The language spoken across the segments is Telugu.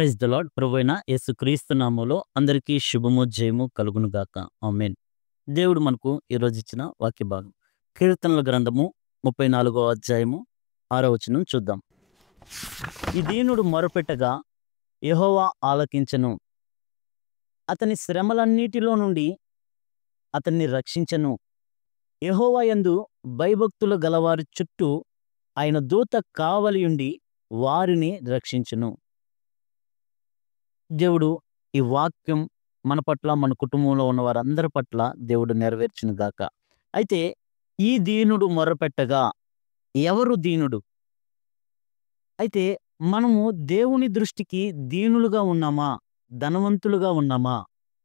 Praise the lord. ప్రభువైన యేసుక్రీస్తు నామములో అందరికీ శుభము, జయము కలుగును గాక. ఆమేన్. దేవుడు మనకు ఈరోజు ఇచ్చిన వాక్య భాగం కీర్తనల గ్రంథము 34వ అధ్యాయము 6వ వచనం చూద్దాం. ఈ దీనుడు మొరపెట్టగా యెహోవా ఆలకించెను. అతని శ్రమలన్నిటిలో నుండి అతన్ని రక్షించెను. యెహోవా యందు భయభక్తులు గలవారి చుట్టూ ఆయన దూత కావలియుండి వారిని రక్షించును. దేవుడు ఈ వాక్యం మన పట్ల, మన కుటుంబంలో ఉన్న వారందరి పట్ల దేవుడు నెరవేర్చును గాక. అయితే ఈ దీనుడు మొర్రపెట్టగా ఎవరు దీనుడు? అయితే మనము దేవుని దృష్టికి దీనులుగా ఉన్నామా? ధనవంతులుగా ఉన్నామా?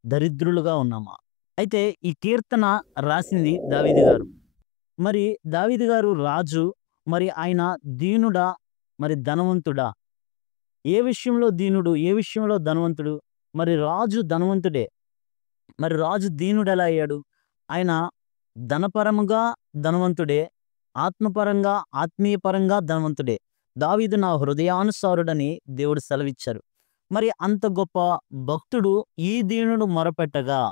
దరిద్రులుగా ఉన్నామా? అయితే ఈ కీర్తన రాసింది దావీదు గారు. మరి దావీదు గారు రాజు. మరి ఆయన దీనుడా? మరి ధనవంతుడా? ఏ విషయంలో దీనుడు? ఏ విషయంలో ధనవంతుడు? మరి రాజు ధనవంతుడే. మరి రాజు దీనుడెలా అయ్యాడు? ఆయన ధనపరముగా ధనవంతుడే. ఆత్మపరంగా, ఆత్మీయపరంగా ధనవంతుడే. దావీదు నా హృదయానుసారుడని దేవుడు సెలవిచ్చారు. మరి అంత గొప్ప భక్తుడు ఈ దీనుడు మొరపెట్టగా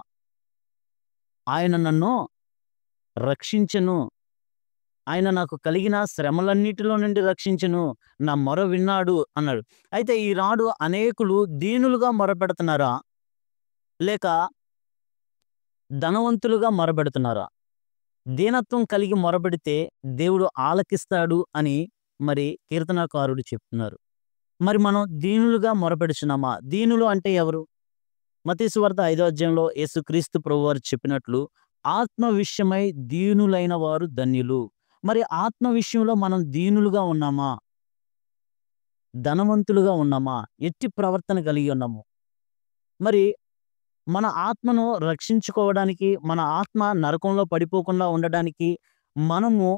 ఆయన నన్ను రక్షించెను. ఆయన నాకు కలిగిన శ్రమలన్నిటిలో నుండి రక్షించెను. నా మొర విన్నాడు అన్నాడు. అయితే ఈనాడు అనేకులు దీనులుగా మొరపెడుతున్నారా? లేక ధనవంతులుగా మొరపెడుతున్నారా? దీనత్వం కలిగి మొరపెడితే దేవుడు ఆలకిస్తాడు అని మరి కీర్తనాకారుడు చెప్తున్నారు. మరి మనం దీనులుగా మొరపెడుచున్నామా? దీనులు అంటే ఎవరు? మత్తయి సువార్త 5వ అధ్యాయంలో యేసుక్రీస్తు ప్రభువారు చెప్పినట్లు ఆత్మ విషయమై దీనులైన వారు ధన్యులు. మరి ఆత్మ విషయంలో మనం దీనులుగా ఉన్నామా? ధనవంతులుగా ఉన్నామా? ఎట్టి ప్రవర్తన కలిగి ఉన్నాము? మరి మన ఆత్మను రక్షించుకోవడానికి, మన ఆత్మ నరకంలో పడిపోకుండా ఉండడానికి, మనము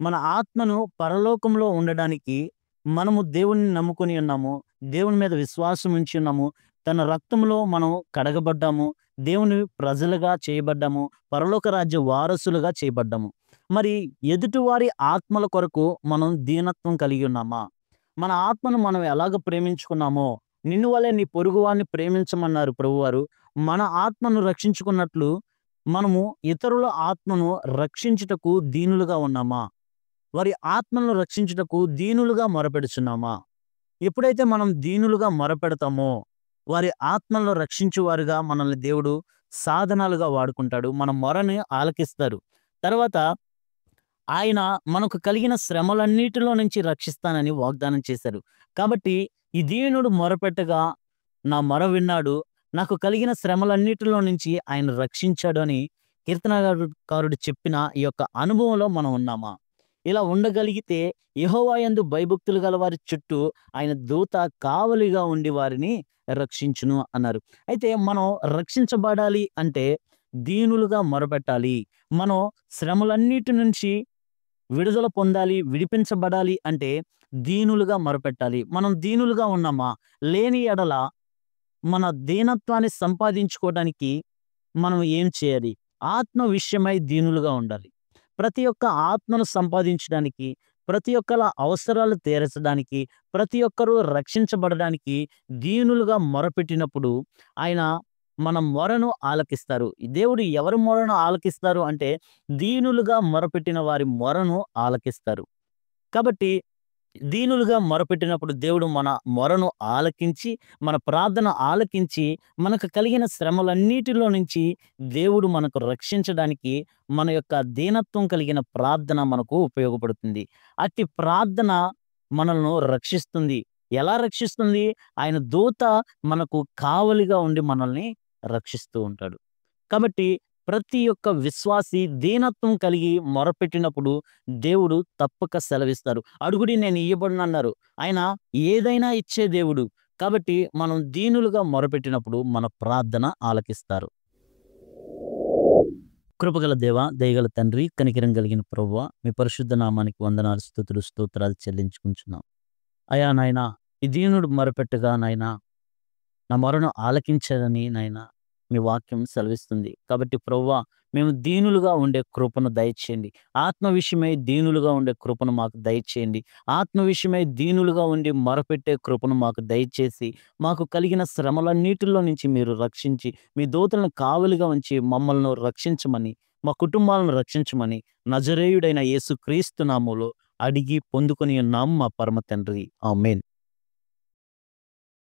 మన ఆత్మను పరలోకంలో ఉండడానికి మనము దేవుణ్ణి నమ్ముకొని ఉన్నాము. దేవుని మీద విశ్వాసం ఉంచి ఉన్నాము. తన రక్తంలో మనం కడగబడ్డాము. దేవుని ప్రజలుగా చేయబడ్డాము. పరలోక రాజ్య వారసులుగా చేయబడ్డాము. మరి ఎదుటివారి ఆత్మల కొరకు మనం దీనత్వం కలిగి ఉన్నామా? మన ఆత్మను మనం ఎలాగ ప్రేమించుకున్నామో, నిన్ను వలె నీ పొరుగువాన్ని ప్రేమించమన్నారు ప్రభువారు. మన ఆత్మను రక్షించుకున్నట్లు మనము ఇతరుల ఆత్మను రక్షించుటకు దీనులుగా ఉన్నామా? వారి ఆత్మలను రక్షించుటకు దీనులుగా మొరపెడుచున్నామా? ఎప్పుడైతే మనం దీనులుగా మొరపెడతామో, వారి ఆత్మలను రక్షించువారుగా మనల్ని దేవుడు సాధనాలుగా వాడుకుంటాడు. మన మొరని ఆలకిస్తారు. తర్వాత ఆయన మనకు కలిగిన శ్రమలన్నిటిలో నుంచి రక్షిస్తానని వాగ్దానం చేశారు. కాబట్టి ఈ దీనుడు మొరపెట్టగా నా మొర విన్నాడు. నాకు కలిగిన శ్రమలన్నిటిలో నుంచి ఆయన రక్షించాడు అని కీర్తనకారుడు చెప్పిన ఈ యొక్క అనుభవంలో మనం ఉన్నామా? ఇలా ఉండగలిగితే యెహోవా యందు భయభక్తులు గల వారి చుట్టూ ఆయన దూత కావలిగా ఉండి వారిని రక్షించును అన్నారు. అయితే మనం రక్షించబడాలి అంటే దీనులుగా మొరపెట్టాలి. మనం శ్రమలన్నిటి నుంచి విడుదల పొందాలి, విడిపించబడాలి అంటే దీనులుగా మొరపెట్టాలి. మనం దీనులుగా ఉన్నామా? లేని ఎడల మన దీనత్వాన్ని సంపాదించుకోవడానికి మనం ఏం చేయాలి? ఆత్మ విషయమై దీనులుగా ఉండాలి. ప్రతి ఒక్క ఆత్మను సంపాదించడానికి, ప్రతి ఒక్కళ్ళ అవసరాలు తీర్చడానికి, ప్రతి ఒక్కరూ రక్షించబడడానికి దీనులుగా మొరపెట్టినప్పుడు ఆయన మన మొరను ఆలకిస్తారు. ఈ దేవుడు ఎవరి మొరను ఆలకిస్తారు అంటే దీనులుగా మొరపెట్టిన వారి మొరను ఆలకిస్తారు. కాబట్టి దీనులుగా మొరపెట్టినప్పుడు దేవుడు మన మొరను ఆలకించి, మన ప్రార్థన ఆలకించి, మనకు కలిగిన శ్రమలన్నిటిలో నుంచి దేవుడు మనకు రక్షించడానికి మన యొక్క దీనత్వం కలిగిన ప్రార్థన మనకు ఉపయోగపడుతుంది. అట్టి ప్రార్థన మనలను రక్షిస్తుంది. ఎలా రక్షిస్తుంది? ఆయన దూత మనకు కావలిగా ఉండి మనల్ని రక్షిస్తూ ఉంటాడు. కాబట్టి ప్రతి ఒక్క విశ్వాసి దీనత్వం కలిగి మొరపెట్టినప్పుడు దేవుడు తప్పక సెలవిస్తారు. అడుగుడి నేను ఇయ్యబడునన్నారు. ఆయన ఏదైనా ఇచ్చే దేవుడు. కాబట్టి మనం దీనులుగా మొరపెట్టినప్పుడు మన ప్రార్థన ఆలకిస్తారు. కృపగల దేవ, దయగల తండ్రి, కనికరం కలిగిన ప్రభువా, మీ పరిశుద్ధ నామానికి వందనాలు, స్తుతులు, స్తోత్రాలు చెల్లించుకుంటున్నాం. అయా నాయనా, ఈ దీనుడు మొరపెట్టగా నాయనా, నా మొరను ఆలకించాలని నాయనా, మీ వాక్యం సెలవిస్తుంది. కాబట్టి ప్రభువా, మేము దీనులుగా ఉండే కృపను దయచేయండి. ఆత్మ విషయమై దీనులుగా ఉండే కృపను మాకు దయచేయండి. ఆత్మ విషయమై దీనులుగా ఉండి మొరపెట్టే కృపను మాకు దయచేసి, మాకు కలిగిన శ్రమలన్నిటిలో నుంచి మీరు రక్షించి, మీ దూతలను కావలిగా ఉంచి మమ్మల్ని రక్షించమని, మా కుటుంబాలను రక్షించమని నజరేయుడైన యేసుక్రీస్తు నామములో అడిగి పొందుకొని ఉన్నాము మా పరమ తండ్రి. ఆమేన్.